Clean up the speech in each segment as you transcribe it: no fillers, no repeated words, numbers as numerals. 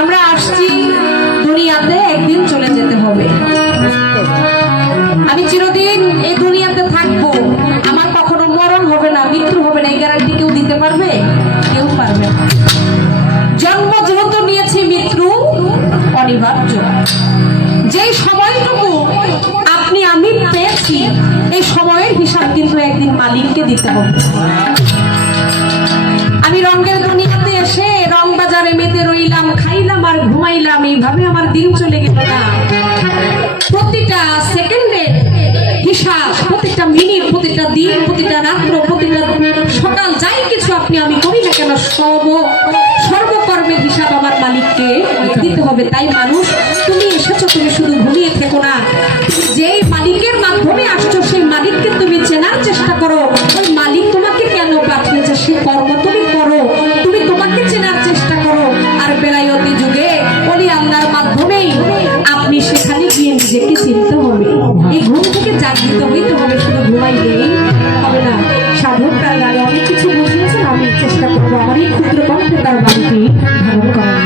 আমরা আসছি দুনিয়াতে, একদিন চলে যেতে হবে। আমি চিরদিন এই দুনিয়াতে থাকবো, আমার কখনো মরণ হবে না, মৃত্যু হবে না, এই গ্যারান্টি কেউ দিতে পারবে? কেউ পারবে না। জন্ম যেহেতু নিয়েছি, মৃত্যু অনিবার্য। যেই সময়টুকু আপনি আমি পেয়েছি, এই সময়ের হিসাব কিন্তু একদিন মালিককে দিতে হবে। আমি রঙের দুনিয়াতে এসে রং বাজারে মেতে রইলাম, খাইলাম আর ঘুমাইলাম, এইভাবে আমার দিন চলে গেল না। প্রতিটা সেকেন্ডের হিসাব, প্রতিটা মিনিট, প্রতিটা দিন, প্রতিটা রাত্র, প্রতিটা সকাল, যাই কিছু আপনি আমি করি না কেন, সর্বকর্মের হিসাব আমার মালিককে দিতে হবে। তাই মানুষ, তুমি এসেছো, তুমি শুধু ঘুমিয়ে থেকো না, যেই মালিকের মাধ্যমে আসছো সেই মালিককে তুমি চেনার চেষ্টা করো। ওই মালিক তোমাকে কেন পাঠিয়েছে, সে কর্ম তুমি করো, তুমি তোমাকে চেনার চেষ্টা করো। আর বেলায়েতি যুগে ওলি আল্লাহর মাধ্যমেই আপনি সেখানে গিয়ে নিজেকে চিনতে হবে। এই ঘুম থেকে জাগৃত হইতে হবে, শুধু ঘুমাইলেই হবে না। সাধক তার গানে অনেক কিছু বুঝিয়েছেন, আমি চেষ্টা করবো আমার এই ক্ষুদ্র কণ্ঠে তার বাণীটি ধারণ করার।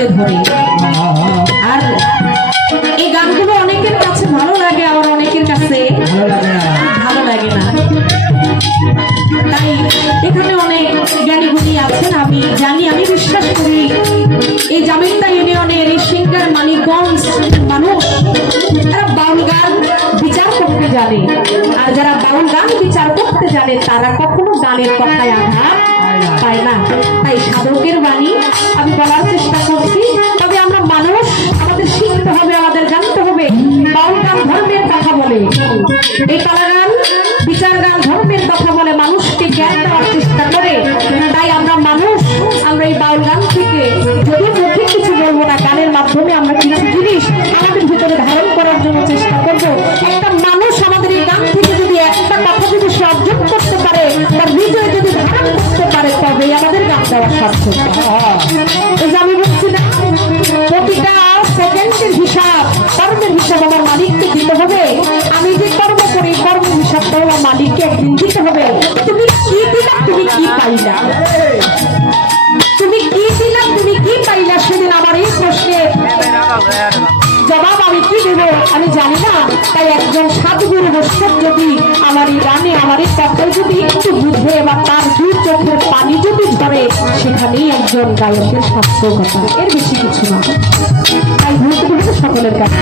তুলে ধরে। আর এই গানগুলো অনেকের কাছে ভালো লাগে, আবার অনেকের কাছে ভালো লাগে না। তাই এখানে অনেক জ্ঞানী গুণী আছেন, আমি জানি, আমি বিশ্বাস করি এই জামিনদা ইউনিয়নের এই সিঙ্গার মানিকগঞ্জ মানুষ তারা বাউল গান বিচার করতে জানে। আর যারা বাউল গান বিচার করতে জানে তারা কখনো গানের কথায় আঘাত পায় না। তাই সাধকের বাণী আমি বলার চেষ্টা করছি। তবে আমরা মানুষ, আমাদের শিখতে হবে, আমাদের জানতে হবে বাউল গান ধর্মের কথা বলে, এই পালা গান বিচার গান ধর্মের কথা বলে, মানুষকে জ্ঞান দেওয়ার চেষ্টা করে। তাই আমরা মানুষ, আমরা এই বাউল গান থেকে যদি মুখে কিছু বলবো না, গানের মাধ্যমে আমরা কিছু জিনিস আমাদের ভিতরে ধারণ করার জন্য চেষ্টা করব। একটা মানুষ আমাদের এই গান থেকে যদি একটা কথা যদি সে অর্জন করতে পারে, তার হৃদয় যদি ধারণ করতে পারে, তবে আমাদের গান দেওয়া সার্থক। এই যে আমি বলছি না, প্রতিটা সেকেন্ডের হিসাব, কর্মের হিসাব আমার মালিককে দিতে হবে। আমি যে কর্ম করি, কর্মের হিসাবটা আমার মালিককে একদিন দিতে হবে। তুমি কি দিলা, তুমি কি পাইলা, তুমি কি দিলা, তুমি কি পাইলা, সেদিন আমার এই প্রশ্নের জবাব আমি কি দেব আমি জানি না। তাই একজন সাধুগুরু বৈষ্ণব যদি আমার এই গানে, আমার এই কথায় যদি একটু বুঝে বা তার দুই চোখের পানি যদি ধরে, সেখানেই একজন গায়কের সার্থকতা, এর বেশি কিছু না। তাই গুরুত্বপূর্ণ সকলের কাছে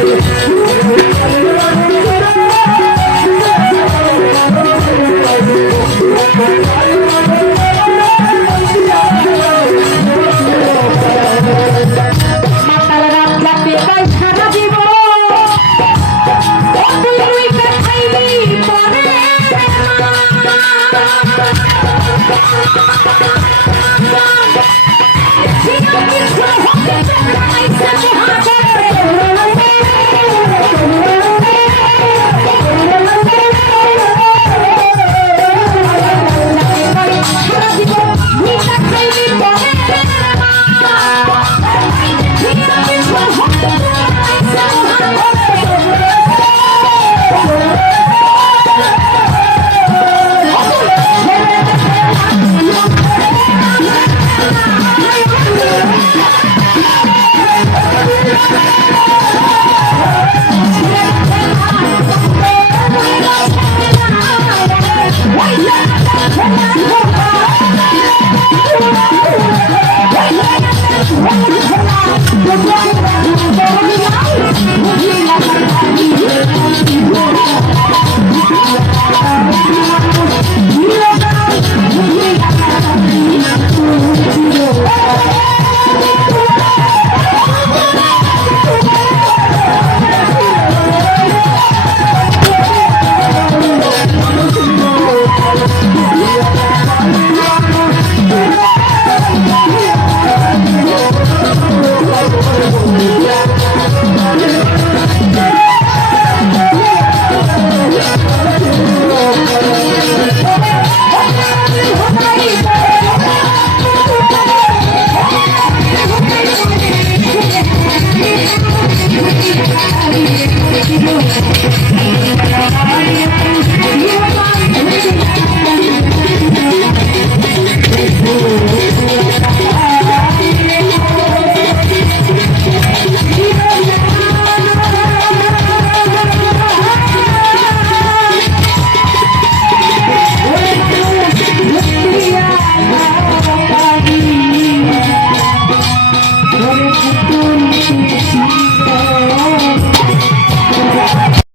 Thank you.